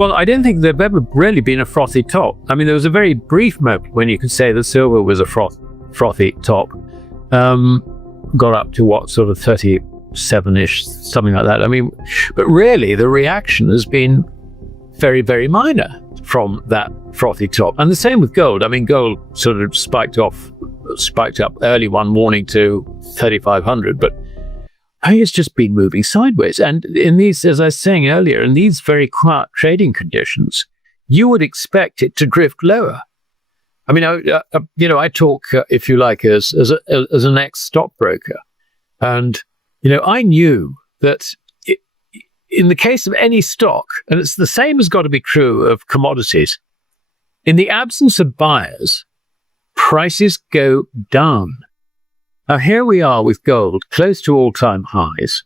Well, I don't think there've ever really been a frothy top. I mean, there was a very brief moment when you could say that silver was a frothy top. Got up to what, sort of 37-ish, something like that. I mean, but really the reaction has been very, very minor from that frothy top. And the same with gold. I mean, gold sort of spiked up early one morning to 3,500, but it's just been moving sideways. And in these, as I was saying earlier, in these very quiet trading conditions, you would expect it to drift lower. I mean, I talk, if you like, as an ex-stockbroker, and I knew that in the case of any stock, and it's the same has got to be true of commodities, in the absence of buyers, prices go down. Now, here we are with gold close to all-time highs.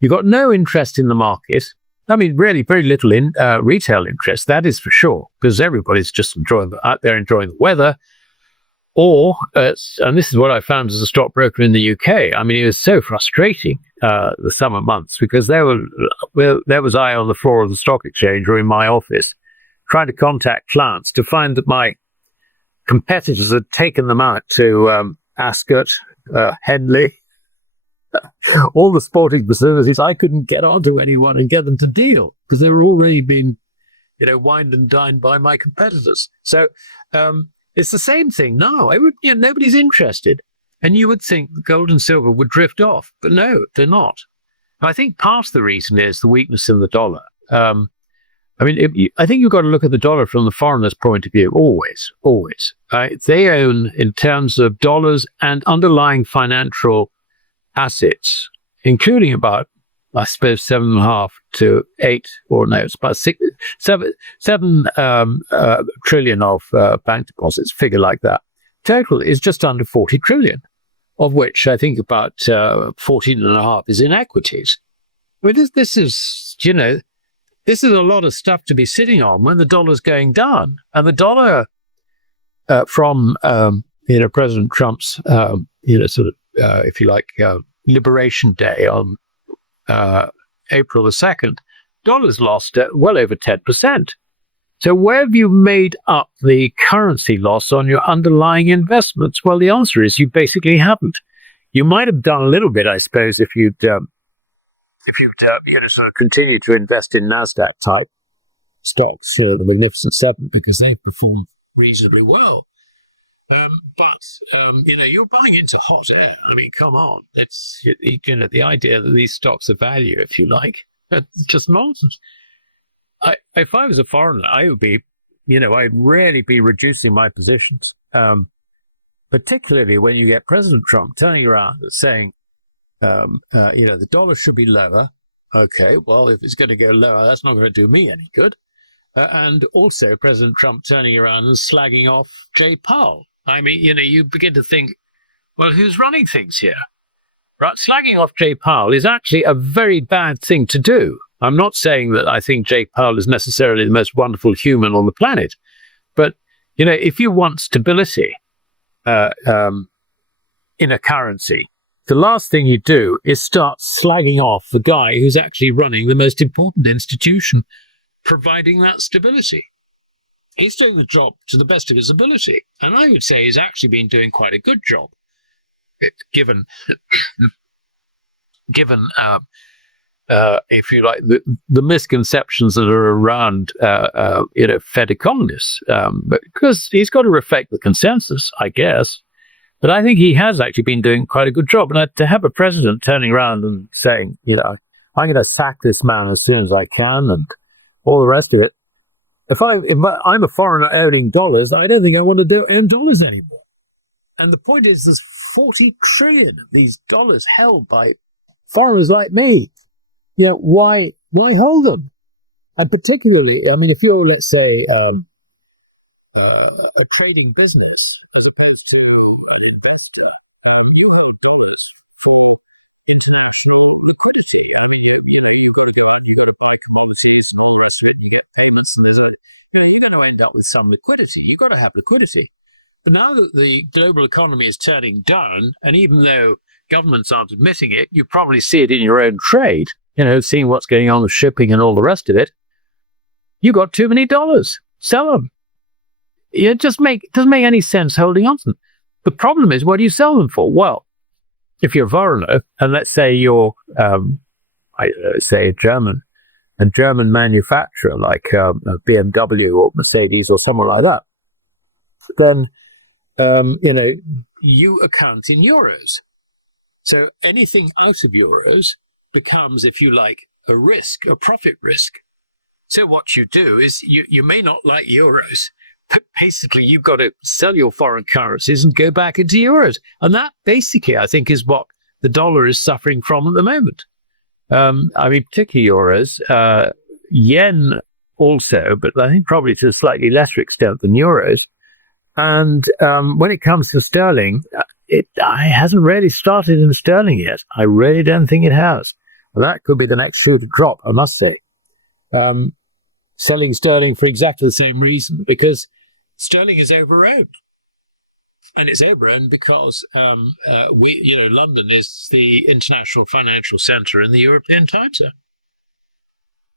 You've got no interest in the market. I mean, really very little in retail interest, that is for sure, because everybody's just out there enjoying the weather. Or, and this is what I found as a stockbroker in the UK, I mean, it was so frustrating, the summer months, because there was I on the floor of the stock exchange or in my office trying to contact clients to find that my competitors had taken them out to Ascot, Henley, all the sporting facilities. I couldn't get onto anyone and get them to deal because they were already being, wined and dined by my competitors. So it's the same thing now. Nobody's interested, and you would think gold and silver would drift off, but no, they're not. I think part of the reason is the weakness in the dollar. I think you've got to look at the dollar from the foreigner's point of view, always. They own, in terms of dollars and underlying financial assets, including about, I suppose, 7.5 to 8, or no, it's about 7 trillion of bank deposits, figure like that. Total is just under 40 trillion, of which I think about 14.5 is in equities. I mean, this is a lot of stuff to be sitting on when the dollar's going down. And the dollar from President Trump's if you like, Liberation Day on April the 2nd, dollar's lost well over 10%. So where have you made up the currency loss on your underlying investments? Well, the answer is you basically haven't. You might have done a little bit, I suppose, if you'd sort of continue to invest in NASDAQ type stocks, the Magnificent Seven, because they've performed reasonably well. You're buying into hot air. I mean, come on. It's, the idea that these stocks are value, if you like, it's just nonsense. If I was a foreigner, I would be, I'd really be reducing my positions, particularly when you get President Trump turning around and saying, the dollar should be lower. Okay, well, if it's going to go lower, that's not going to do me any good. And also President Trump turning around and slagging off Jay Powell. I mean, you begin to think, well, who's running things here? Right? Slagging off Jay Powell is actually a very bad thing to do. I'm not saying that I think Jay Powell is necessarily the most wonderful human on the planet. But, if you want stability in a currency, the last thing you do is start slagging off the guy who's actually running the most important institution providing that stability. He's doing the job to the best of his ability. And I would say he's actually been doing quite a good job, given if you like, the misconceptions that are around, Fed economists, but because he's got to reflect the consensus, I guess. But I think he has actually been doing quite a good job. And to have a president turning around and saying, I'm going to sack this man as soon as I can, and all the rest of it. If I'm a foreigner owning dollars, I don't think I want to own dollars anymore. And the point is, there's 40 trillion of these dollars held by foreigners like me. Why hold them? And particularly, I mean, if you're, let's say, a trading business as opposed to an investor, you hold dollars for international liquidity. I mean, you've got to go out, you've got to buy commodities and all the rest of it, and you get payments, and you're going to end up with some liquidity. You've got to have liquidity. But now that the global economy is turning down, and even though governments aren't admitting it, you probably see it in your own trade, seeing what's going on with shipping and all the rest of it, You got too many dollars. Sell them. It doesn't make any sense holding on to them. The problem is, what do you sell them for? Well, if you're a foreigner, and let's say you're, say a German manufacturer like a BMW or Mercedes or someone like that, then you account in euros. So anything out of euros becomes, if you like, a risk, a profit risk. So what you do is you may not like euros, but basically you've got to sell your foreign currencies and go back into euros. And that basically, I think, is what the dollar is suffering from at the moment. Particularly euros, yen also, but I think probably to a slightly lesser extent than euros. And when it comes to sterling, it hasn't really started in sterling yet. I really don't think it has. Well, that could be the next shoe to drop, I must say. Selling sterling for exactly the same reason, because sterling is overowned. And it's overowned because London is the international financial centre in the European time zone.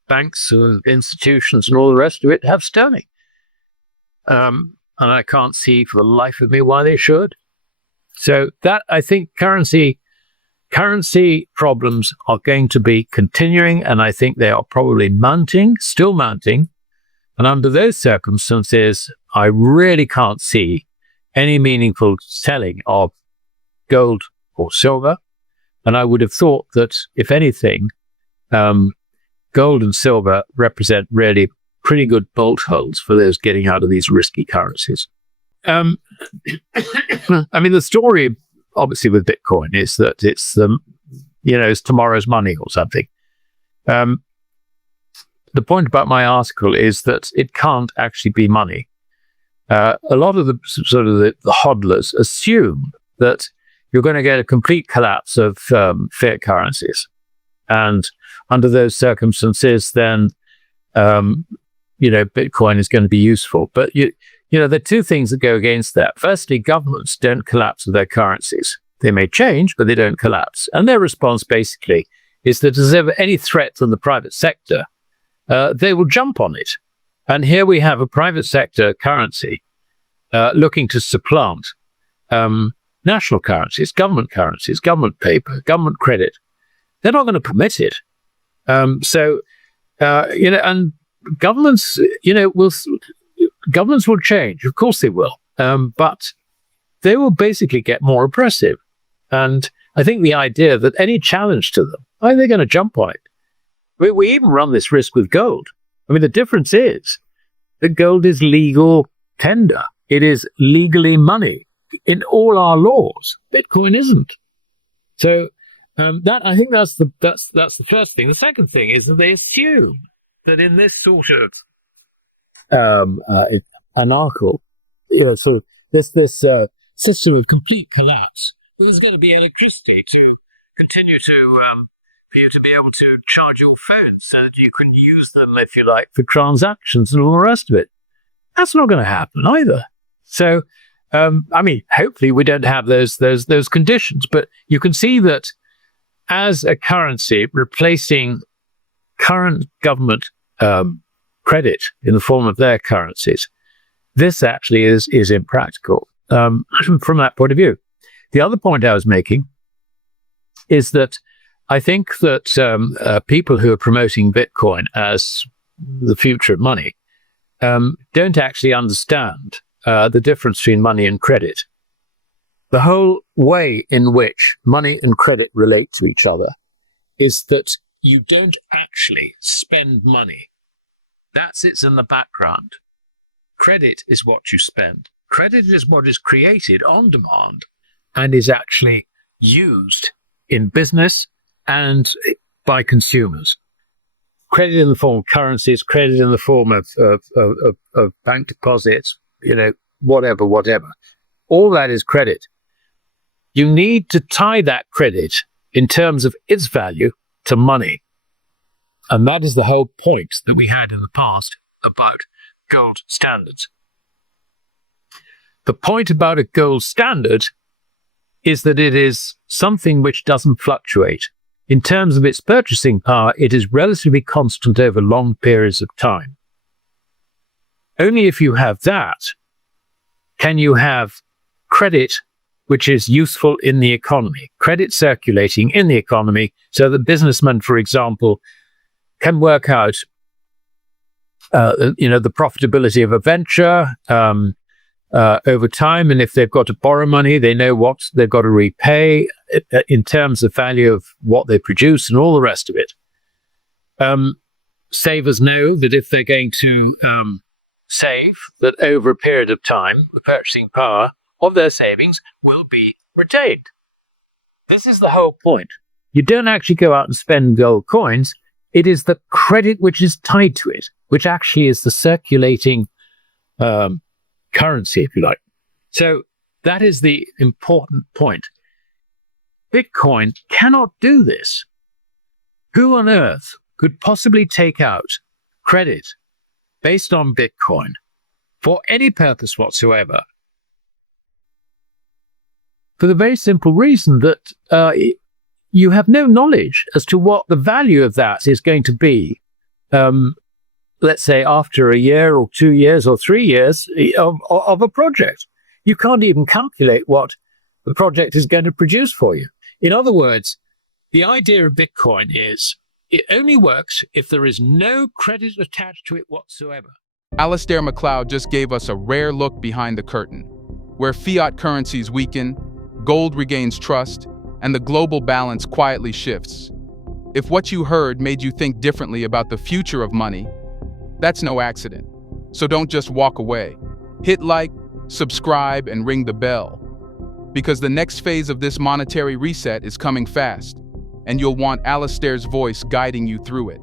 Banks and institutions and all the rest of it have sterling. And I can't see for the life of me why they should. So that, I think, currency problems are going to be continuing, and I think they are probably still mounting. And under those circumstances, I really can't see any meaningful selling of gold or silver. And I would have thought that, if anything, gold and silver represent really pretty good bolt holes for those getting out of these risky currencies. The story, obviously, with Bitcoin is that it's it's tomorrow's money or something. The point about my article is that it can't actually be money. A lot of the hodlers assume that you're going to get a complete collapse of fiat currencies, and under those circumstances, then Bitcoin is going to be useful. But there are two things that go against that. Firstly, governments don't collapse with their currencies. They may change, but they don't collapse. And their response basically is that as ever any threat from the private sector, they will jump on it. And here we have a private sector currency looking to supplant national currencies, government paper, government credit. They're not going to permit it. And governments, governments will change. Of course they will. But they will basically get more oppressive. And I think the idea that any challenge to them, they're going to jump on it. We even run this risk with gold. The difference is that gold is legal tender. It is legally money in all our laws. Bitcoin isn't. So I think that's the first thing. The second thing is that they assume that in this sort of anarchical, this system of complete collapse, there's going to be electricity to continue to for you to be able to charge your phones so that you can use them, if you like, for transactions and all the rest of it. That's not going to happen either. So, hopefully we don't have those conditions. But you can see that as a currency replacing current government credit in the form of their currencies, this actually is impractical from that point of view. The other point I was making is that I think that people who are promoting Bitcoin as the future of money don't actually understand the difference between money and credit. The whole way in which money and credit relate to each other is that you don't actually spend money. That sits in the background. Credit is what you spend. Credit is what is created on demand and is actually used in business and by consumers. Credit in the form of currencies, credit in the form of bank deposits, whatever. All that is credit. You need to tie that credit in terms of its value to money. And that is the whole point that we had in the past about gold standards. The point about a gold standard is that it is something which doesn't fluctuate. In terms of its purchasing power, it is relatively constant over long periods of time. Only if you have that can you have credit which is useful in the economy, credit circulating in the economy, so that businessmen, for example, can work out the profitability of a venture over time, and if they've got to borrow money, they know what they've got to repay in terms of value of what they produce and all the rest of it. Savers know that if they're going to save, that over a period of time, the purchasing power of their savings will be retained. This is the whole point. You don't actually go out and spend gold coins. It is the credit which is tied to it, which actually is the circulating currency, if you like. So that is the important point. Bitcoin cannot do this. Who on earth could possibly take out credit based on Bitcoin for any purpose whatsoever? For the very simple reason that you have no knowledge as to what the value of that is going to be, let's say after a year or 2 years or 3 years of a project. You can't even calculate what the project is going to produce for you. In other words, the idea of Bitcoin is it only works if there is no credit attached to it whatsoever. Alasdair Macleod just gave us a rare look behind the curtain, where fiat currencies weaken, gold regains trust, and the global balance quietly shifts. If what you heard made you think differently about the future of money, that's no accident. So don't just walk away. Hit like, subscribe, and ring the bell. Because the next phase of this monetary reset is coming fast, and you'll want Alasdair's voice guiding you through it.